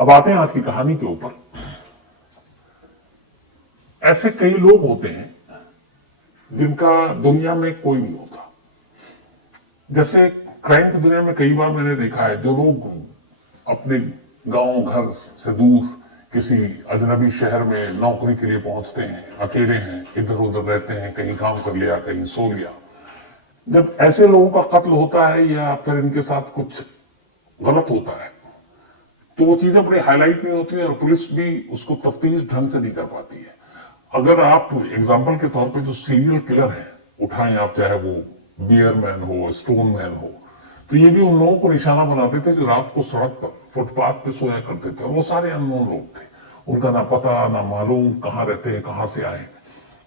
अब आते हैं आज की कहानी के ऊपर। ऐसे कई लोग होते हैं जिनका दुनिया में कोई नहीं होता। जैसे क्राइम की दुनिया में कई बार मैंने देखा है, जो लोग अपने गांव घर से दूर किसी अजनबी शहर में नौकरी के लिए पहुंचते हैं, अकेले हैं, इधर उधर रहते हैं, कहीं काम कर लिया, कहीं सो लिया। जब ऐसे लोगों का कत्ल होता है या फिर इनके साथ कुछ गलत होता है तो वो चीजें बड़ी हाईलाइट नहीं होती है और पुलिस भी उसको तफ्तीश ढंग से नहीं कर पाती है। अगर आप एग्जाम्पल के तौर पे जो सीरियल किलर है उठाएं आप, चाहे वो बियरमैन हो, स्टोन मैन हो, तो ये भी उन लोगों को निशाना बनाते थे जो रात को सड़क पर फुटपाथ पे सोया करते थे। और वो सारे अननोन लोग थे, उनका ना पता ना मालूम कहाँ रहते हैं, कहाँ से आए।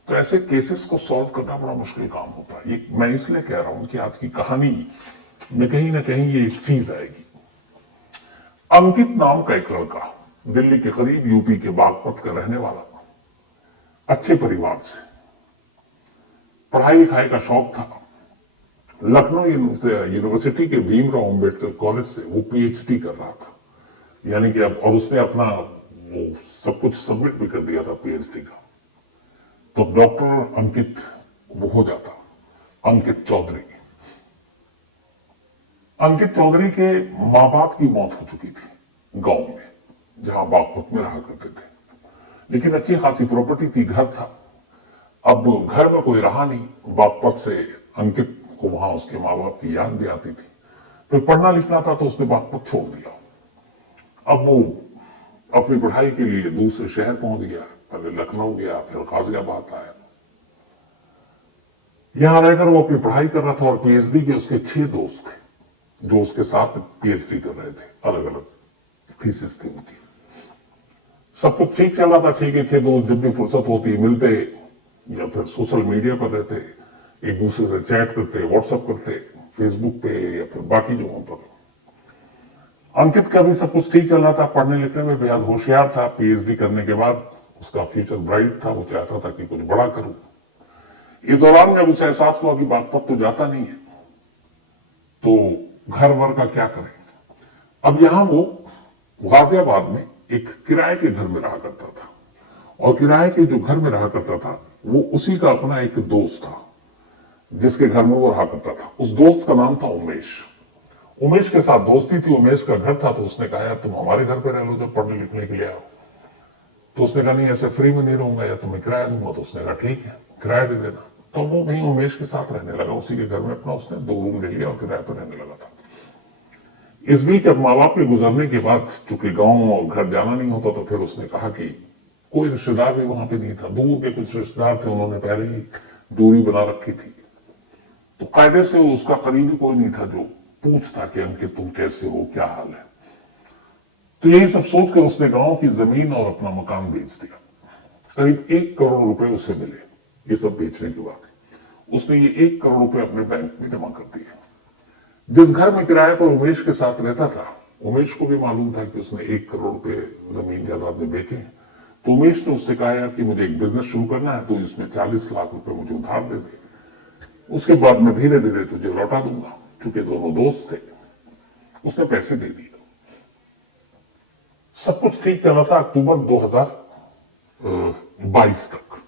तो ऐसे केसेस को सॉल्व करना बड़ा मुश्किल काम होता है। ये मैं इसलिए कह रहा हूं कि आज की कहानी में कहीं ना कहीं ये एक चीज आएगी। अंकित नाम का एक लड़का, दिल्ली के करीब यूपी के बागपत का रहने वाला, अच्छे परिवार से, पढ़ाई लिखाई का शौक था। लखनऊ यूनिवर्सिटी के भीमराव अंबेडकर कॉलेज से वो पीएचडी कर रहा था, यानी कि अब, और उसने अपना वो सब कुछ सबमिट भी कर दिया था पीएचडी का। तो डॉक्टर अंकित वो हो जाता, अंकित चौधरी। अंकित चौधरी के मां बाप की मौत हो चुकी थी गांव में, जहां बागपत में रहा करते थे, लेकिन अच्छी खासी प्रॉपर्टी थी, घर था। अब घर में कोई रहा नहीं, बागपत से अंकित को वहां उसके माँ बाप की याद भी आती थी। फिर पढ़ना लिखना था तो उसने बागपत छोड़ दिया। अब वो अपनी पढ़ाई के लिए दूसरे शहर पहुंच गया, पहले लखनऊ गया, फिर गाजियाबाद आया। यहां रहकर वो अपनी पढ़ाई कर रहा था और पीएचडी के उसके 6 दोस्त थे जो उसके साथ पीएचडी कर रहे थे, अलग अलग थीसिस थी उनकी। सब कुछ ठीक चल रहा था। 6 के 6 दोस्त जब भी फुर्सत होती मिलते या फिर सोशल मीडिया पर रहते, एक दूसरे से चैट करते, व्हाट्सएप करते, फेसबुक पे या फिर बाकी जगहों पर। अंकित का भी सब कुछ ठीक चल रहा था, पढ़ने लिखने में बेहद होशियार था। पीएचडी करने के बाद उसका फ्यूचर ब्राइट था, वो चाहता था कि कुछ बड़ा करूं। इस दौरान में उसे एहसास हुआ कि बागपत तो जाता नहीं है, तो घर वर का क्या करें। अब यहां वो गाजियाबाद में एक किराए के घर में रहा करता था, और किराए के जो घर में रहा करता था वो उसी का अपना एक दोस्त था जिसके घर में वो रहा करता था। उस दोस्त का नाम था उमेश। उमेश के साथ दोस्ती थी, उमेश का घर था, तो उसने कहा तुम हमारे घर पे रह लो जब पढ़ने लिखने के लिए आओ। तो उसने कहा नहीं, ऐसे फ्री में नहीं रहूंगा, या तुम्हें किराया दूंगा। तो उसने कहा ठीक है, किराया दे देना। तो वो वहीं उमेश के साथ रहने लगा, उसी के घर में अपना उसने 2 रूम ले लिया और किराए पर रहने लगा था। इस बीच अब माँ बाप के गुजरने के बाद चूंकि गांव और घर जाना नहीं होता, तो फिर उसने कहा कि कोई रिश्तेदार भी वहां पे नहीं था, दूर के कुछ रिश्तेदार थे, उन्होंने पहले ही दूरी बना रखी थी, तो कायदे से उसका करीबी कोई नहीं था जो पूछता कि अंकित तुम कैसे हो, क्या हाल है। तो यही सब सोचकर उसने गांव की जमीन और अपना मकान बेच दिया। करीब 1 करोड़ रुपए उसे मिले। ये सब बेचने के बाद उसने ये 1 करोड़ रुपए अपने बैंक में जमा कर दिए। जिस घर में किराए पर उमेश के साथ रहता था, उमेश को भी मालूम था कि उसने 1 करोड़ रुपए जमीन जायदाद में बेचे हैं। तो उमेश ने उससे कहा कि मुझे एक बिजनेस शुरू करना है, तो इसमें 40 लाख रुपए मुझे उधार दे दे, उसके बाद मैं धीरे धीरे तुझे लौटा दूंगा। चूंकि दोनों दोस्त थे, उसने पैसे दे दिए। सब कुछ ठीक चला था अक्टूबर 2022 तक।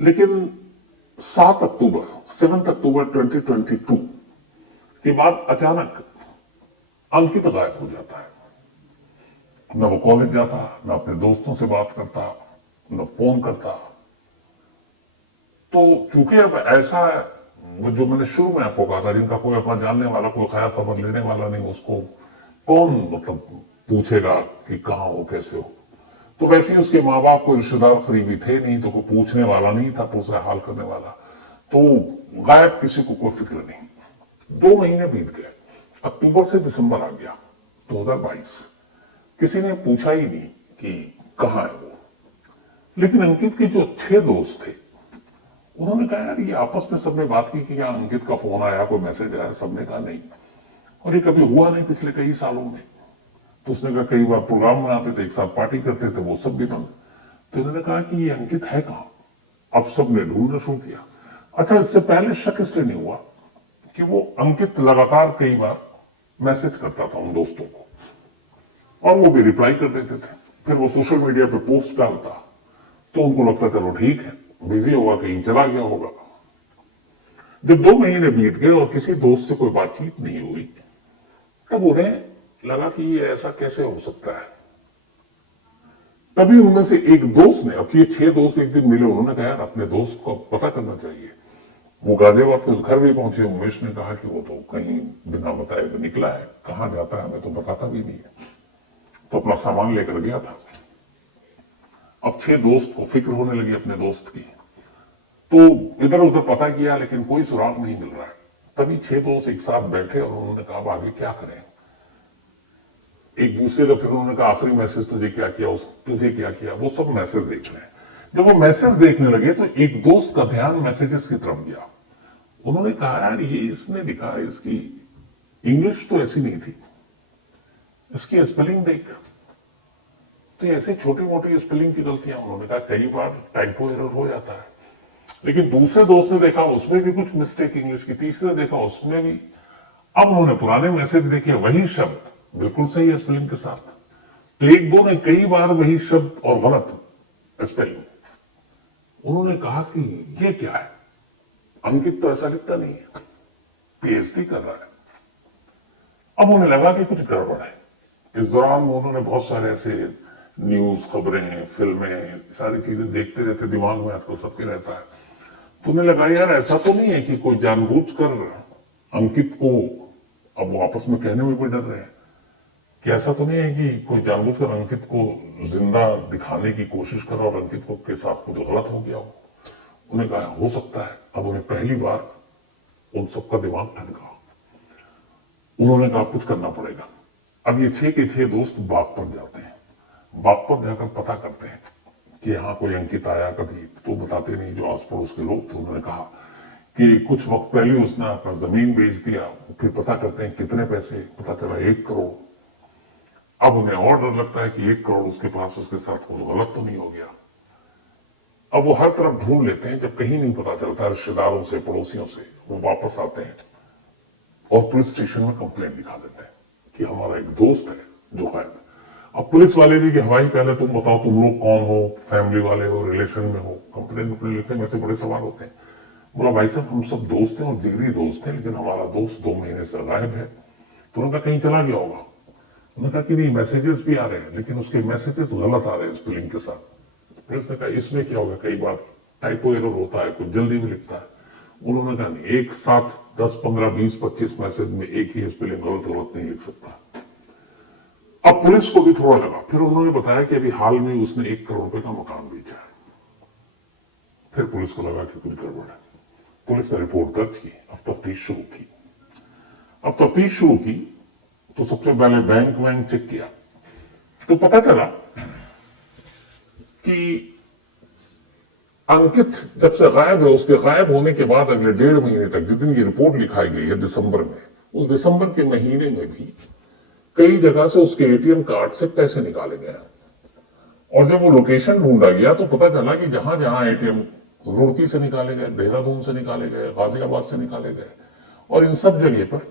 लेकिन 7 अक्टूबर 2022 के बाद अचानक अंकित गायब हो जाता है। न वो कॉलेज जाता, न अपने दोस्तों से बात करता, न फोन करता। तो चूंकि अब ऐसा, वो जो मैंने शुरू में आपको कहा था, जिनका कोई अपना जानने वाला, कोई खैर खबर लेने वाला नहीं, उसको कौन मतलब पूछेगा कि कहाँ हो, कैसे हो। तो वैसे ही उसके माँ बाप कोई रिश्तेदार करीबी थे नहीं, तो कोई पूछने वाला नहीं था, पूछने हाल करने वाला। तो गायब, किसी को कोई फिक्र नहीं। 2 महीने बीत गए, अक्टूबर से दिसंबर आ गया 2022। किसी ने पूछा ही नहीं कि कहाँ है वो। लेकिन अंकित के जो 6 दोस्त थे, उन्होंने कहा यार, ये आपस में सबने बात की कि क्या अंकित का फोन आया, कोई मैसेज आया। सबने कहा नहीं, और ये कभी हुआ नहीं पिछले कई सालों में। तो उसने कहा कई बार प्रोग्राम बनाते थे, एक साथ पार्टी करते थे, वो सब भी बंद। तो उन्होंने कहा कि ये अंकित है कहां। अब सबने ढूंढना शुरू किया। अच्छा, इससे पहले शक इसलिए नहीं हुआ कि वो अंकित लगातार कई बार मैसेज करता था उन दोस्तों को, और वो भी रिप्लाई कर देते थे। फिर वो सोशल मीडिया पे पोस्ट डालता तो उनको लगता चलो ठीक है, बिजी होगा, कहीं चला गया होगा। जब 2 महीने बीत गए और किसी दोस्त से कोई बातचीत नहीं हुई, तब उन्हें लगा कि ये ऐसा कैसे हो सकता है। तभी उनमें से एक दोस्त ने, अब ये 6 दोस्त एक दिन मिले, उन्होंने कहा यार अपने दोस्त को पता करना चाहिए। वो गाजियाबाद के उस घर भी पहुंचे। उमेश ने कहा कि वो तो कहीं बिना बताए तो निकला है, कहां जाता है हमें तो बताता भी नहीं है, तो अपना सामान लेकर गया था। अब 6 दोस्त को फिक्र होने लगी अपने दोस्त की, तो इधर उधर पता किया लेकिन कोई सुराग नहीं मिल रहा है। तभी 6 दोस्त एक साथ बैठे और उन्होंने कहा अब आगे क्या करें। एक दूसरे का फिर उन्होंने कहा आखिरी मैसेज तुझे क्या किया, तुझे क्या किया, वो सब मैसेज देख रहे हैं। जब वो मैसेज देखने लगे तो एक दोस्त का ध्यान मैसेजेस की तरफ गया। उन्होंने कहा यार ये इसने लिखा, इसकी इंग्लिश तो ऐसी नहीं थी, इसकी स्पेलिंग देख, तो ऐसे छोटी मोटी स्पेलिंग की गलतियां। उन्होंने कहा कई बार टाइपो एरर हो जाता है। लेकिन दूसरे दोस्त ने देखा उसमें भी कुछ मिस्टेक इंग्लिश की, तीसरे ने देखा उसमें भी। अब उन्होंने पुराने मैसेज देखे, वही शब्द बिल्कुल सही स्पेलिंग के साथ, तो एक दो ने कई बार वही शब्द और गलत स्पेलिंग। उन्होंने कहा कि ये क्या है, अंकित तो ऐसा लिखता नहीं है, पीएचडी कर रहा है। अब उन्हें लगा कि कुछ गड़बड़ है। इस दौरान उन्होंने बहुत सारे ऐसे न्यूज, खबरें, फिल्में, सारी चीजें देखते रहते, दिमाग में आजकल सबके रहता है। तो उन्हें लगा यार ऐसा तो नहीं है कि कोई जानबूझकर अंकित को, अब वो आपस में कहने में भी डर रहे हैं कि ऐसा तो नहीं है कि कोई जानबूझकर अंकित को जिंदा दिखाने की कोशिश कर और अंकित को के साथ कुछ गलत हो गया हो। उन्हें कहा हो सकता है। अब उन्हें पहली बार उन सबका दिमाग ठनका। उन्होंने कहा कुछ करना पड़ेगा। अब ये 6 के 6 दोस्त बाग पर जाते हैं। बाग पर जाकर पता करते हैं कि यहाँ कोई अंकित आया कभी, तो बताते नहीं जो आस पड़ोस के लोग थे। उन्होंने कहा कि कुछ वक्त पहले उसने अपना जमीन बेच दिया। फिर पता करते हैं कितने पैसे, पता चला 1 करोड़। अब उन्हें और डर लगता है कि 1 करोड़ उसके पास, उसके साथ कुछ गलत तो नहीं हो गया। अब वो हर तरफ ढूंढ लेते हैं, जब कहीं नहीं पता चलता, रिश्तेदारों से, पड़ोसियों से, वो वापस आते हैं और पुलिस स्टेशन में कंप्लेंट लिखा देते हैं कि हमारा एक दोस्त है जो गायब है। अब पुलिस वाले भी कि भाई पहले तुम बताओ तुम लोग कौन हो, फैमिली वाले हो, रिलेशन में हो। कंप्लेंट लिखते हैं, वैसे बड़े सवाल होते हैं। बोला भाई साहब हम सब दोस्त हैं और जिगरी दोस्त हैं, लेकिन हमारा दोस्त 2 महीने से गायब है। तो उन्होंने कहा कहीं चला गया होगा। उन्होंने कहा कि नहीं, मैसेजेस भी आ रहे हैं लेकिन उसके मैसेजेस गलत आ रहे हैं स्पेलिंग के साथ। पुलिस ने कहा इसमें क्या होगा, कई बार टाइपो एरर होता है, कुछ जल्दी भी लिखता है। उन्होंने कहा नहीं, एक साथ 10, 15, 20, 25 मैसेज में एक ही स्पेलिंग गलत नहीं लिख सकता। अब पुलिस को भी थोड़ा लगा। फिर उन्होंने बताया कि अभी हाल में उसने 1 करोड़ रुपए का मकान बेचा है। फिर पुलिस को लगा कि कुछ गड़बड़ है। पुलिस ने रिपोर्ट दर्ज की। अब तफ्तीश शुरू की। तो सबसे पहले बैंक चेक किया, तो पता चला कि अंकित जब से गायब है, उसके गायब होने के बाद अगले 1.5 महीने तक, जितनी की रिपोर्ट लिखाई गई है दिसंबर में, उस दिसंबर के महीने में भी कई जगह से उसके एटीएम कार्ड से पैसे निकाले गए। और जब वो लोकेशन ढूंढा गया तो पता चला कि जहां जहां एटीएम रुड़की से निकाले गए, देहरादून से निकाले गए, गाजियाबाद से निकाले गए, और इन सब जगह पर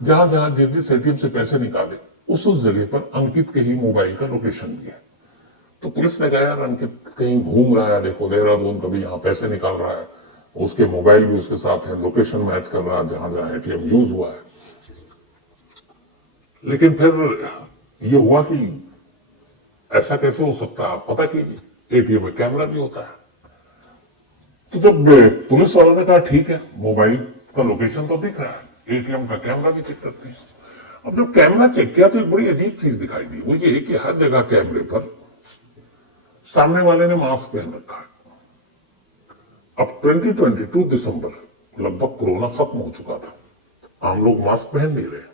जहां जहां जिस एटीएम से पैसे निकाले उस जगह पर अंकित के ही मोबाइल का लोकेशन भी है। तो पुलिस ने कहा यार अंकित कहीं घूम रहा है, देखो देहरादून, कभी यहां पैसे निकाल रहा है, उसके मोबाइल भी उसके साथ है, लोकेशन मैच कर रहा है जहां जहां एटीएम यूज हुआ है। लेकिन फिर ये हुआ कि ऐसा कैसे हो सकता है, आप पता कीजिए, एटीएम में कैमरा भी होता है। तो जब पुलिस वालों ने कहा ठीक है, मोबाइल का लोकेशन तो दिख रहा है, एटीएम का कैमरा भी चेक करते हैं। अब जब कैमरा चेक किया तो एक बड़ी अजीब चीज दिखाई दी। वो ये कि हर जगह कैमरे पर सामने वाले ने मास्क पहन रखा है। अब 2022 दिसंबर, लगभग कोरोना खत्म हो चुका था, आम लोग मास्क पहन नहीं रहे।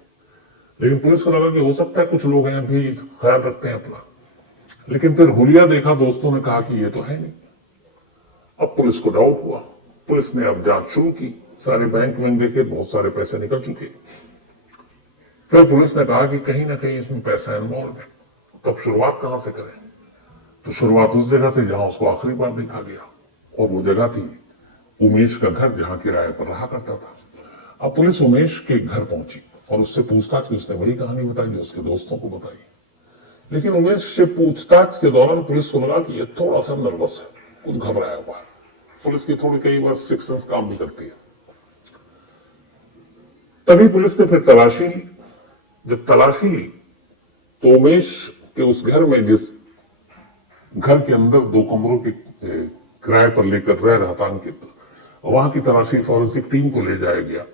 लेकिन पुलिस को लगा कि हो सकता है कुछ लोग हैं भी ख्याल रखते हैं अपना। लेकिन फिर हुलिया देखा, दोस्तों ने कहा कि ये तो है नहीं। अब पुलिस को डाउट हुआ। पुलिस ने अब जांच शुरू की, सारे बैंक देखे, बहुत सारे पैसे निकल चुके। फिर पुलिस ने कहा कि कहीं ना कहीं इसमें पैसा इन्वॉल्व है। तब शुरुआत कहां से करें? तो शुरुआत उस जगह से जहां उसको आखिरी बार देखा गया, और वो जगह थी उमेश का घर, जहां किराए पर रहा करता था। अब पुलिस उमेश के घर पहुंची और उससे पूछताछ की। उसने वही कहानी बताई जो उसके दोस्तों को बताई लेकिन उमेश से पूछताछ के दौरान पुलिस को लगा कि ये थोड़ा सा नर्वस है, कुछ घबराया हुआ है। पुलिस की थोड़ी कई बार सिक्स काम भी करती है। तभी पुलिस ने फिर तलाशी ली। जब तलाशी ली तो उमेश के उस घर में, जिस घर के अंदर 2 कमरों के किराए पर लेकर रह रहा था अंकित, वहां की तलाशी फॉरेंसिक टीम को ले जाया गया।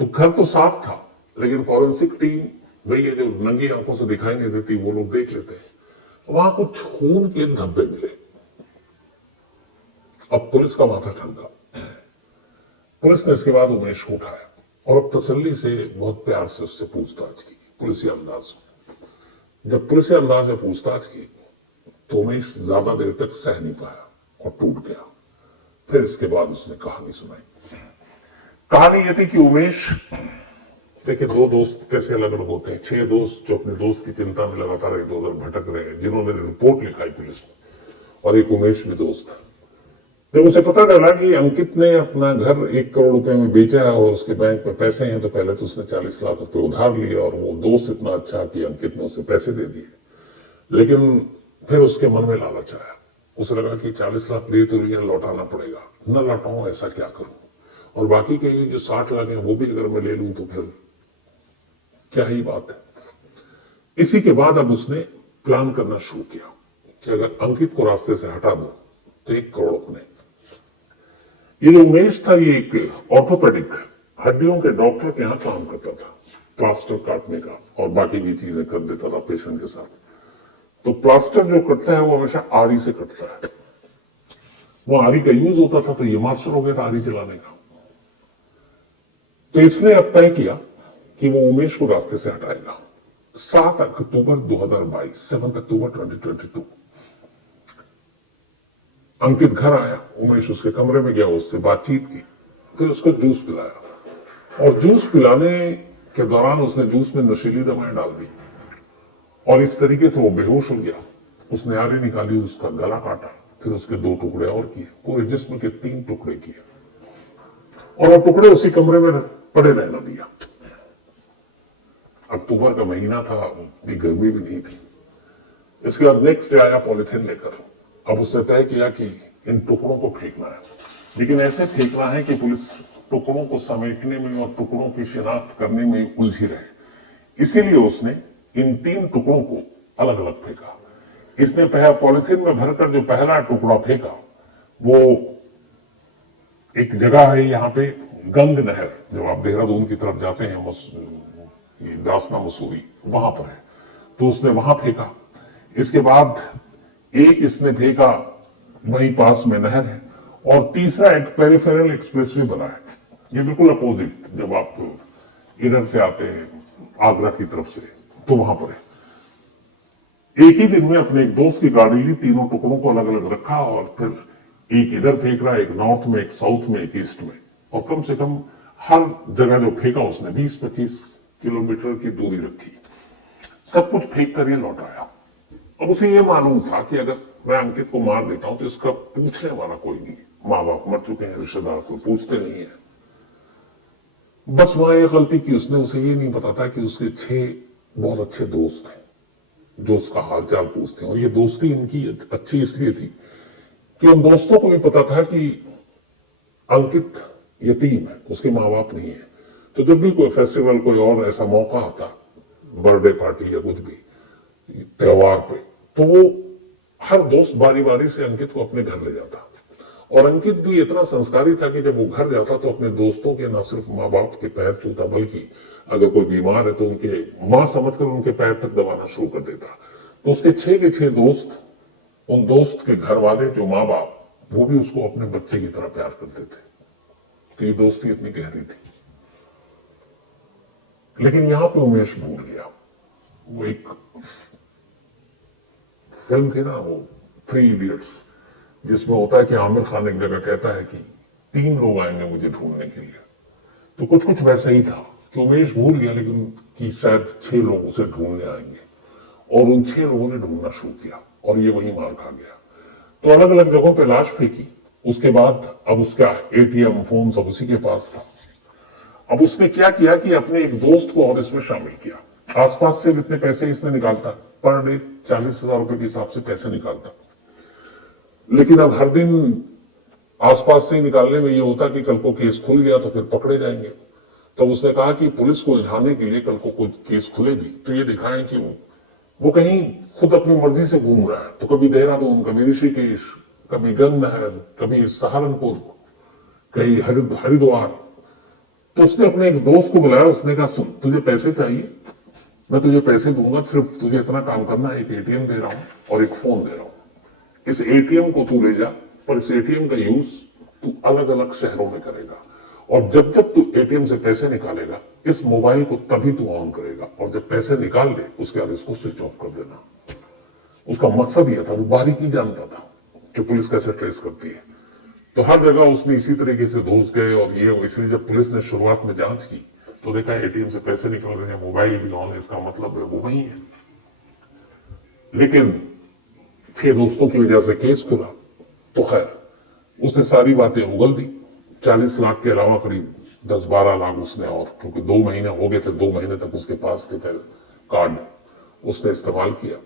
तो घर तो साफ था, लेकिन फॉरेंसिक टीम, भाई ये जो नंगी आंखों से दिखाई नहीं देती, वो लोग देख लेते हैं। वहां कुछ खून के धब्बे मिले। अब पुलिस का माथा ठंडा। पुलिस ने इसके बाद उमेश को उठाया और अब तसल्ली से, बहुत प्यार से उससे पूछताछ की, पुलिस अंदाज में। जब पुलिस अंदाज में पूछताछ की तो उमेश ज्यादा देर तक सह नहीं पाया और टूट गया। फिर इसके बाद उसने कहानी सुनाई। कहानी यह थी कि उमेश, देखिए 2 दोस्त कैसे अलग अलग होते हैं। 6 दोस्त जो अपने दोस्त की चिंता में लगातार इधर उधर भटक रहे हैं, जिन्होंने रिपोर्ट लिखाई पुलिस में, और एक उमेश भी दोस्त है। जब उसे पता चला कि अंकित ने अपना घर 1 करोड़ रुपए में बेचा और उसके बैंक में पैसे हैं, तो पहले तो उसने 40 लाख रुपए उधार लिए, और वो दोस्त इतना अच्छा कि अंकित ने उसे पैसे दे दिए। लेकिन फिर उसके मन में लालच आया। उसे लगा कि 40 लाख दे तो लिए, लौटाना पड़ेगा, न लौटाऊं ऐसा क्या करूं, और बाकी के जो 60 लाख है वो भी अगर मैं ले लूं तो फिर क्या ही बात है। इसी के बाद अब उसने प्लान करना शुरू किया कि अगर अंकित को रास्ते से हटा दो तो 1 करोड़ अपने। ये जो उमेश था, ये एक ऑर्थोपेडिक, हड्डियों के डॉक्टर के यहां काम करता था, प्लास्टर काटने का और बाकी भी चीजें कर देता था पेशेंट के साथ। तो प्लास्टर जो कटता है वो हमेशा आरी से कटता है। वो आरी का यूज होता था, तो ये मास्टर हो गया था आरी चलाने का। तो इसने अब तय किया कि वो उमेश को रास्ते से हटाएगा। 7 अक्टूबर 2022, 7 अक्टूबर 2022 अंकित घर आया। उमेश उसके कमरे में गया, उससे बातचीत की, फिर उसको जूस पिलाया, और जूस पिलाने के दौरान उसने जूस में नशीली दवाएं डाल दी, और इस तरीके से वो बेहोश हो गया। उसने आरी निकाली, उसका गला काटा, फिर उसके 2 टुकड़े और किए, पूरे जिस्म के 3 टुकड़े किए, और वो टुकड़े उसी कमरे में पड़े रहना दिया। अक्टूबर का महीना था, इतनी गर्मी भी नहीं थी। इसके बाद नेक्स्ट डे आया पॉलिथीन लेकर। अब उसने तय किया कि इन टुकड़ों को फेंकना है, लेकिन ऐसे फेंकना है कि पुलिस टुकड़ों को समेटने में और टुकड़ों की शिनाख्त करने में उलझी रहे। इसीलिए उसने इन 3 टुकड़ों को अलग अलग फेंका। इसने पॉलिथीन में भरकर जो पहला टुकड़ा फेंका, वो एक जगह है यहाँ पे, गंग नहर, जब आप देहरादून की तरफ जाते हैं, दासना मसूरी, वहां पर है, तो उसने वहां फेंका। इसके बाद एक इसने फेंका, वहीं पास में नहर है, और तीसरा एक पेरिफेरल एक्सप्रेसवे बना है, ये बिल्कुल अपोजिट, जब आप इधर से आते हैं आगरा की तरफ से, तो वहां पर है। एक ही दिन में अपने एक दोस्त की गाड़ी ली, तीनों टुकड़ों को अलग अलग रखा, और फिर एक इधर फेंक रहा, एक नॉर्थ में, एक साउथ में, एक ईस्ट में, और कम से कम हर जगह जो फेंका उसने 20-25 किलोमीटर की दूरी रखी। सब कुछ फेंक कर ये लौट आया। अब उसे ये मालूम था कि अगर मैं अंकित को मार देता हूं तो इसका पूछने वाला कोई नहीं, माँ बाप मर चुके हैं, रिश्तेदार कोई पूछते नहीं है। बस वहां एक गलती की उसने, उसे ये नहीं पता था कि उसके 6 बहुत अच्छे दोस्त हैं जो उसका हालचाल पूछते हैं, और ये दोस्ती इनकी अच्छी इसलिए थी कि उन दोस्तों को भी पता था कि अंकित यतीम है, उसके माँ बाप नहीं है। तो जब भी कोई फेस्टिवल, कोई और ऐसा मौका आता, बर्थडे पार्टी या कुछ भी त्योहार पे, तो वो हर दोस्त बारी बारी से अंकित को अपने घर ले जाता। और अंकित भी इतना संस्कारी था कि जब वो घर जाता तो अपने दोस्तों के, न सिर्फ माँ बाप के पैर छूता, बल्कि अगर कोई बीमार है तो उनके माँ समझकर उनके पैर तक दबाना शुरू कर देता। तो उसके 6 के 6 दोस्त, उन दोस्त के घर वाले जो माँ बाप, वो भी उसको अपने बच्चे की तरह प्यार करते थे। तो ये दोस्ती इतनी गहरी थी। लेकिन यहां पे उमेश भूल गया। वो एक फिल्म थी ना, वो 3 इडियट्स, जिसमें होता है कि आमिर खान एक जगह कहता है कि 3 लोग आएंगे मुझे ढूंढने के लिए। तो कुछ कुछ वैसा ही था कि उमेश भूल गया, लेकिन कि शायद 6 लोग उसे ढूंढने आएंगे, और उन 6 लोगों ने ढूंढना शुरू किया, और ये वही मार खा गया। तो अलग अलग जगहों पे लाश फेंकी। उसके बाद अब उसका एटीएम, फोन सब उसी के पास था। अब उसने क्या किया कि अपने एक दोस्त को और इसमें शामिल किया। आसपास से जितने पैसे इसने निकालता, पर डे 40,000 रुपए के हिसाब से पैसे निकालता। लेकिन अब हर दिन आसपास से निकालने में ये होता कि कल को केस खुल गया तो फिर पकड़े जाएंगे। तो उसने कहा कि पुलिस को उलझाने के लिए कल को कोई केस खुले भी तो ये दिखाएं कि वो कहीं खुद अपनी मर्जी से घूम रहा है। तो कभी देहरादून, कभी ऋषिकेश, कभी गंगनहर, कभी सहारनपुर, कहीं हरिद्वार। तो उसने अपने एक दोस्त को बुलाया, उसने कहा सुन तुझे पैसे चाहिए, मैं तुझे पैसे दूंगा, सिर्फ तुझे इतना काम करना है, एक एटीएम दे रहा हूं और एक फोन दे रहा हूं, इस एटीएम को तू ले जा, पर इस एटीएम का यूज तू अलग अलग शहरों में करेगा और जब जब तू एटीएम से पैसे निकालेगा इस मोबाइल को तभी तू ऑन करेगा और जब पैसे निकाल ले उसके बाद इसको स्विच ऑफ कर देना। उसका मकसद यह था, वो बारीकी जानता था कि पुलिस कैसे ट्रेस करती है। तो हर जगह उसने इसी तरीके से दोस्त गए और ये, इसलिए जब पुलिस ने शुरुआत में जांच की तो देखा एटीएम से पैसे निकल रहे हैं, मोबाइल भी ऑन है, इसका मतलब है वो वही है। लेकिन फिर दोस्तों की वजह से केस खुला तो खैर उसने सारी बातें उगल दी। 40 लाख के अलावा करीब 10-12 लाख उसने, और क्योंकि 2 महीने हो गए थे, 2 महीने तक उसके पास थे कार्ड, उसने इस्तेमाल किया।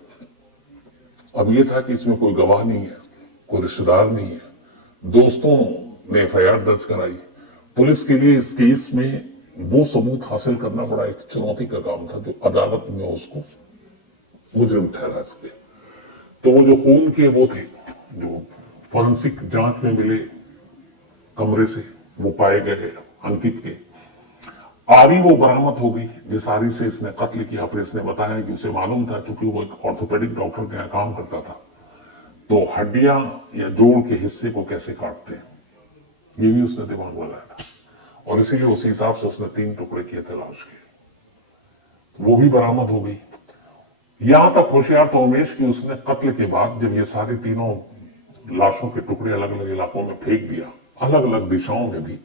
अब यह था कि इसमें कोई गवाह नहीं है, कोई रिश्तेदार नहीं है, दोस्तों ने एफआईआर दर्ज कराई। पुलिस के लिए इस केस में वो सबूत हासिल करना बड़ा एक चुनौती का काम था जो अदालत में उसको मुजरिम ठहरा सके। तो वो जो खून के वो थे जो फॉरेंसिक जांच में मिले कमरे से, वो पाए गए अंकित के। आरी वो बरामद हो गई जिस आरी से इसने कत्ल किया। फिर इसने बताया कि उसे मालूम था, चूंकि वो एक ऑर्थोपेडिक डॉक्टर के यहाँ काम करता था, तो हड्डियां या जोड़ के हिस्से को कैसे काटते हैं ये भी उसने दिमाग लगाया था और इसीलिए उस हिसाब से उसने 3 टुकड़े किए थे लाश के। वो भी बरामद हो गई। यहां तक होशियार तो उमेश की उसने कत्ल के बाद जब ये सारे तीनों लाशों के टुकड़े अलग अलग इलाकों में फेंक दिया, अलग अलग दिशाओं में भी,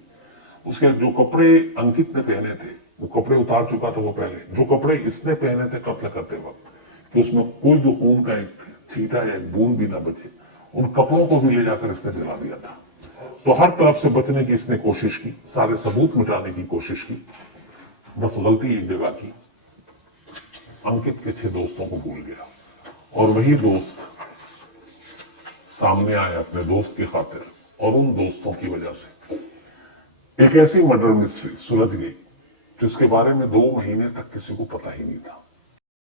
उसके जो कपड़े अंकित ने पहने थे वो कपड़े उतार चुका था वो पहले, जो कपड़े इसने पहने थे कत्ल करते वक्त कि उसमें कोई भी खून का एक छींटा या एक बूंद भी ना बचे, उन कपड़ों को भी ले जाकर इसने जला दिया था। तो हर तरफ से बचने की इसने कोशिश की, सारे सबूत मिटाने की कोशिश की, बस गलती एक जगह की, अंकित के 6 दोस्तों को भूल गया और वही दोस्त सामने आए अपने दोस्त की खातिर और उन दोस्तों की वजह से एक ऐसी मर्डर मिस्ट्री सुलझ गई जिसके बारे में 2 महीने तक किसी को पता ही नहीं था।